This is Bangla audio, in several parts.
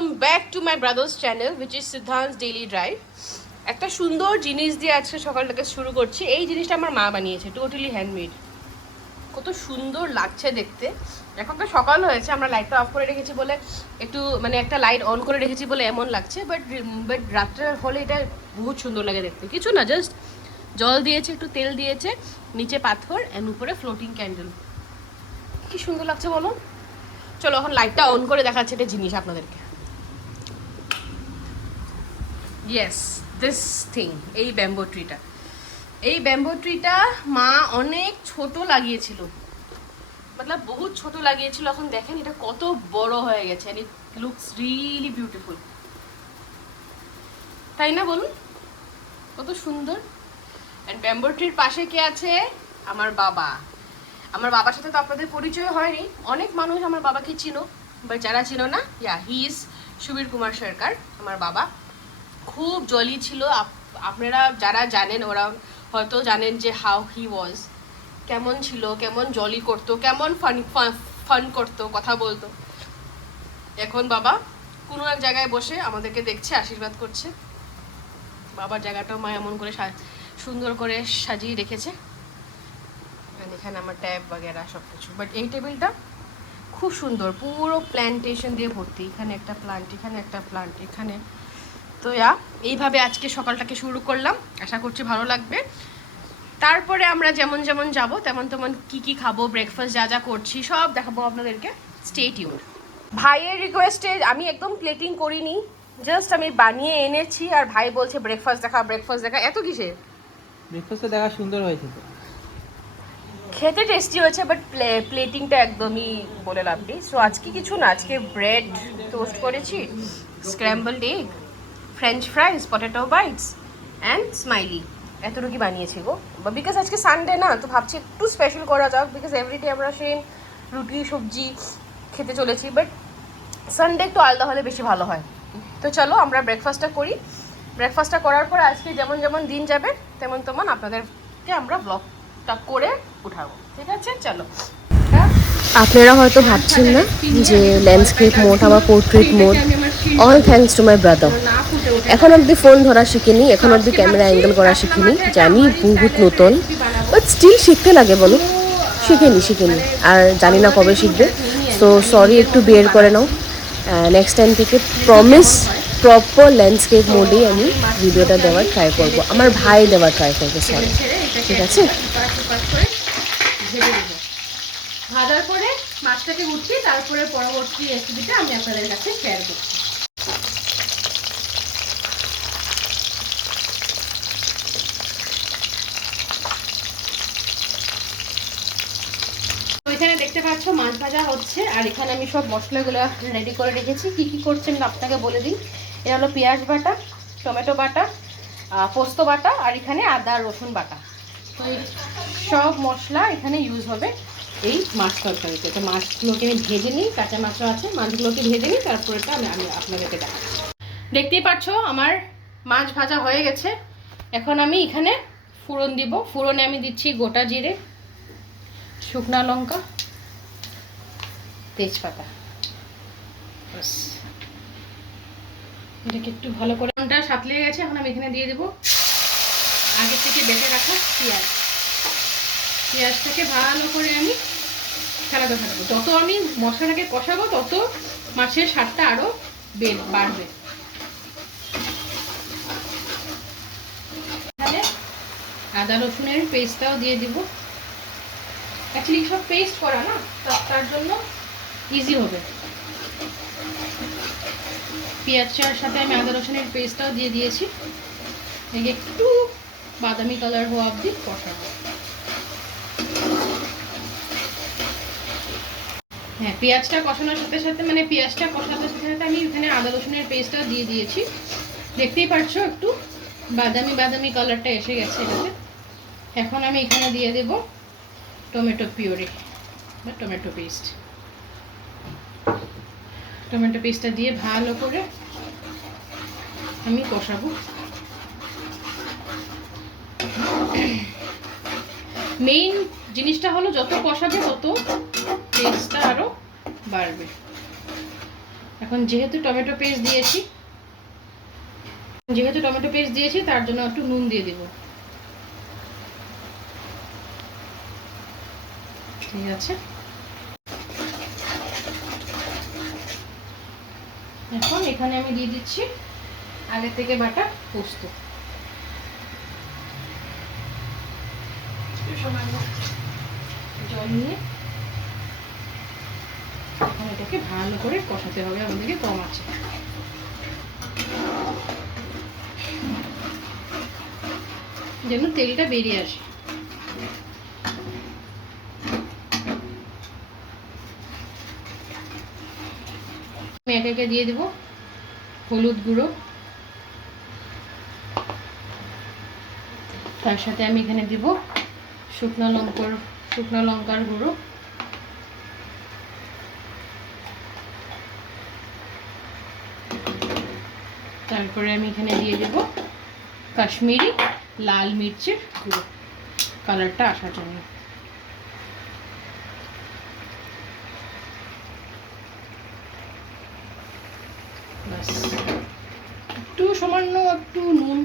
Welcome back to my brother's channel which is সিদ্ধান্স ডেইলি ড্রাইভ। একটা সুন্দর জিনিস দিয়ে আজকে সকালটাকে শুরু করছি। এই জিনিসটা আমার মা বানিয়েছে, টোটালি হ্যান্ডমেড। কত সুন্দর লাগছে দেখতে। এখন তো সকাল হয়েছে, আমরা লাইটটা অফ করে রেখেছি বলে একটু মানে একটা লাইট অন করে রেখেছি বলে এমন লাগছে, বাট রাত্রে হলে এটা বহুত সুন্দর লাগে দেখতে। কিছু না, জাস্ট জল দিয়েছে, একটু তেল দিয়েছে, নিচে পাথর অ্যান্ড উপরে ফ্লোটিং ক্যান্ডেল। কি সুন্দর লাগছে বলো। চলো এখন লাইটটা অন করে দেখাচ্ছে একটা জিনিস আপনাদেরকে। ইয়েস, দিস থিং, এই ব্যাম্বো ট্রিটা। এই ব্যাম্বো ট্রিটা মা অনেক ছোট লাগিয়েছিল, মতলব বহুত ছোট লাগিয়েছিল। এখন দেখেন এটা কত বড় হয়ে গেছে, and it looks really beautiful, তাই না বলুন? কত সুন্দর। এন্ড ব্যাম্বো ট্রির পাশে কে আছে? আমার বাবা। আমার বাবার সাথে তো আপনাদের পরিচয় হয়নি, অনেক মানুষ আমার বাবাকে চিনো, বাট যারা চিনো না, হি ইজ সুবীর কুমার সরকার। আমার বাবা খুব জলি ছিল। আপনারা যারা জানেন ওরা হয়তো জানেন যে হাউ হি ওয়াজ, কেমন ছিল, কেমন জলি করতো, কেমন ফান করতো, কথা বলতো। এখন বাবা কোনো এক জায়গায় বসে আমাদেরকে দেখছে, আশীর্বাদ করছে। বাবার জায়গাটাও মা এমন করে সুন্দর করে সাজিয়ে রেখেছে। এখানে আমার ট্যাব বাগেরা সব কিছু। বাট এই টেবিলটা খুব সুন্দর, পুরো প্ল্যান্টেশন দিয়ে ভর্তি। এখানে একটা প্লান্ট, এখানে একটা প্লান্ট, এখানে। তো এইভাবে আজকে সকালটাকে শুরু করলাম, আশা করছি ভালো লাগবে। তারপরে আমরা যেমন যেমন যাব তেমন তেমন কি খাবো, ব্রেকফাস্ট যা যা করছি সব দেখাবো আপনাদেরকে। Stay tuned. ভাইয়ের রিকোয়েস্টে আমি একদম প্লেটিং করিনি, জাস্ট আমি বানিয়ে এনেছি। আর ভাই বলছে ব্রেকফাস্ট দেখা, ব্রেকফাস্ট দেখা। এত কিসের ব্রেকফাস্টটা দেখা সুন্দর হয়েছে তো, খেতে টেস্টি হয়েছে, বাট প্লেটিংটা একদমই বলে লাভ নেই। সো আজকে কিছু না, আজকে ব্রেড টোস্ট করেছি, scrambled egg, french fries, potato bites and smiley, এতটুকু বানিয়েছি গো। বিকজ আজকে সানডে না, তো ভাবছি একটু স্পেশাল করা যাক। বিকজ এভরিডে আমরা সেই রুটি সবজি খেতে চলেছি, বাট সানডে একটু আলাদা হলে বেশি ভালো হয়। তো চলো আমরা ব্রেকফাস্টটা করি। ব্রেকফাস্টটা করার পর আজকে যেমন যেমন দিন যাবে তেমন তেমন আপনাদেরকে আমরা ব্লগটা করে উঠাবো, ঠিক আছে? চলো। আপনারা হয়তো ভাবছেন না যে ল্যান্ডস্কেপ মোড আমার portrait mode, all thanks to my brother. এখন অবধি ফোন ধরা শিখিনি, এখন অবধি ক্যামেরা অ্যাঙ্গেল করা শিখিনি, জানি বহুত নতুন, বাট স্টিল শিখতে লাগে বলো। শিখেনি আর জানি না কবে শিখবে। সো সরি, একটু বের করে নাও। নেক্সট টাইম থেকে প্রমিস প্রপার ল্যান্ডস্কেপ মোডেই আমি ভিডিওটা দেওয়ার ট্রাই করব, আমার ভাই দেওয়ার ট্রাই করবো, সরি, ঠিক আছে? ভাজার পরে মাছটাকে উঠিয়ে তারপরে পরবর্তী রেসিপিটা আমি আপনাদের কাছে শেয়ার করছি। এখানে দেখতে পাচ্ছ মাছ ভাজা হচ্ছে, আর এখানে আমি সব মশলাগুলো রেডি করে রেখেছি। কি কি করছি আমি আপনাকে বলে দিই। এটা হলো পেঁয়াজ বাটা, টমেটো বাটা, পোস্ত বাটা, আর এখানে আদা রসুন বাটা। তো এই সব মশলা এখানে ইউজ হবে এই মাছ তরকারিতে। তো মাছগুলোকে আমি ভেজে নিই, কাঁচা মাছও আছে, মাছগুলোকে ভেজে নিই, তারপরেটা আমি আপনাদেরকে দেখাচ্ছি। দেখতেই পাচ্ছ আমার মাছ ভাজা হয়ে গেছে। এখন আমি এখানে ফোড়ন দিব। ফোড়নে আমি দিচ্ছি গোটা জিরে, শুকনা লঙ্কা, তেজপাতা। বাস, এটাকে একটু ভালো করে সাঁতলে গেছে। এখন আমি এখানে দিয়ে দেবো আগে থেকে বেটে রাখা পেঁয়াজ। পেঁয়াজটাকে ভালো করে আমি ফেলাতে থাকবো। যত আমি মশলাটাকে কষাবো তত মাছের স্বাদটা আরও বাড়বে। তাহলে আদা রসুনের পেস্টটাও দিয়ে দিব। অ্যাকচুয়ালি সব পেস্ট করা না, তার জন্য ইজি হবে। পেঁয়াজটার সাথে আমি আদা রসুনের পেস্টটাও দিয়ে দিয়েছি। একটু বাদামি কালার হওয়া অবধি কষাবো। হ্যাঁ, পেঁয়াজটা কষানোর সাথে সাথে মানে পেঁয়াজটা কষানোর সাথে সাথে আমি এখানে আদা রসুনের পেস্টটাও দিয়ে দিয়েছি। দেখতেই পাচ্ছ একটু বাদামি কালারটা এসে গেছে এটাতে। এখন আমি এখানে দিয়ে দেব টমেটো পিউরি বা টমেটো পেস্ট। টমেটো পেস্টটা দিয়ে ভালো করে আমি কষাবো। মেইন জিনিসটা হলো যত কষাবে তত টেস্টটা আরও বাড়বে। এখন যেহেতু টমেটো পেস্ট দিয়েছি তার জন্য একটু নুন দিয়ে দিব। ঠিক আছে, এখন এখানে আমি দিয়ে দিচ্ছি আগে থেকে বাটা পোস্ত। জল নিয়ে এখন এটাকে ভালো করে কষাতে হবে আমাদেরকে কম আছে। যেন তেলটা বেরিয়ে আসে। আমি একে একে দিয়ে দেব হলুদ গুঁড়ো, তার সাথে আমি এখানে দিব শুকনো লঙ্কার গুঁড়ো, তারপরে আমি এখানে দিয়ে দেব কাশ্মীরি লাল মির্চের গুঁড়ো কালারটা আসার জন্য। বাস, একটু সামান্য একটু নুন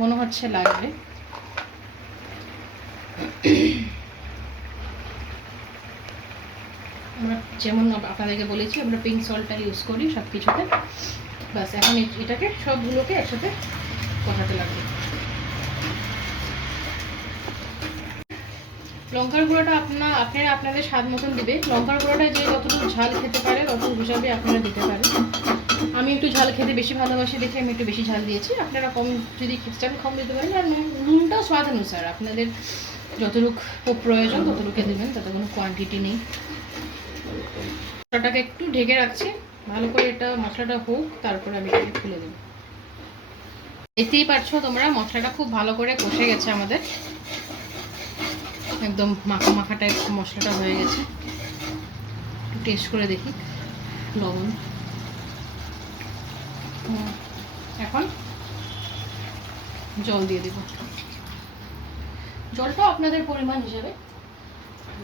মনে হচ্ছে লাগবে। আমরা যেমন আপনাদেরকে বলেছি আমরা পিঙ্ক সল্টটা ইউজ করি সব কিছুতে। বাস, এখন এটাকে সবগুলোকে একসাথে কষাতে লাগবে। লঙ্কার গুঁড়োটা আপনারা আপনাদের স্বাদ মতন দিবে। লঙ্কার গুঁড়োটা যে যতটুকু ঝাল খেতে পারে তত হিসাবে আপনারা দিতে পারেন। আমি একটু ঝাল খেতে বেশি ভালোবাসি দেখে আমি একটু বেশি ঝাল দিয়েছি। আপনারা কম যদি খেতে চান কম দিতে পারেন। আর নুনটাও স্বাদ অনুসার আপনাদের যতটুকু প্রয়োজন ততটুকু দেবেন, তাতে কোনো কোয়ান্টিটি নেই। মশলাটাকে একটু ঢেকে রাখছি, ভালো করে এটা মশলাটা হোক, তারপরে আমি এটাকে খুলে দেবো। দেখতেই পাচ্ছ তোমরা মশলাটা খুব ভালো করে কষে গেছে আমাদের, একদম মাখা মাখা টাইপ মশলাটা হয়ে গেছে। একটু টেস্ট করে দেখি লবণ। এখন জল দিয়ে দেব। জলটা আপনাদের পরিমাণ হিসেবে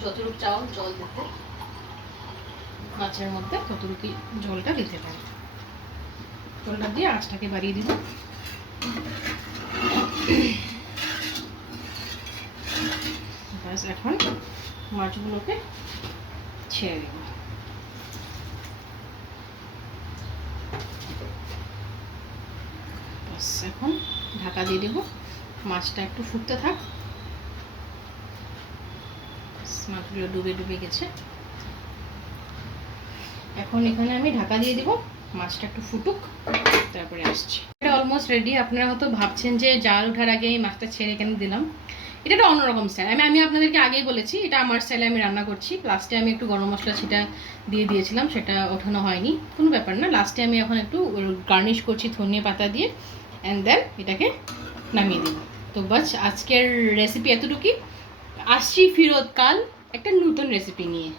যতটুকু চাও জল দিতে, মাছের মধ্যে ততটুকু জলটা দিতে পারি। জলটা দিয়ে আঁচটাকে বাড়িয়ে দিব। ব্যাস, এখন মাছগুলোকে ছেড়ে দেব। ব্যাস, এখন ঢাকা দিয়ে দেব। মাছটা একটু ফুটতে থাক। মাছগুলো ডুবে গেছে। এখন এখানে আমি ঢাকা দিয়ে দিব, মাছটা একটু ফুটুক, তারপরে আসছি। এটা অলমোস্ট রেডি। আপনারা হয়তো ভাবছেন যে জাল ওঠার আগে এই মাছটা ছেড়ে কেন দিলাম। এটা একটা অন্যরকম স্টাইল। আমি আপনাদেরকে আগেই বলেছি এটা আমার স্টাইলে আমি রান্না করছি। লাস্টে আমি একটু গরম মশলা ছিটা দিয়ে দিয়েছিলাম, সেটা ওঠানো হয়নি, কোনো ব্যাপার না। লাস্টে আমি এখন একটু গার্নিশ করছি ধনিয়া পাতা দিয়ে, অ্যান্ড দেন এটাকে নামিয়ে দেব। তো বাস, আজকের রেসিপি এতটুকুই। আসছি ফিরত কাল একটা নতুন রেসিপি নিয়ে।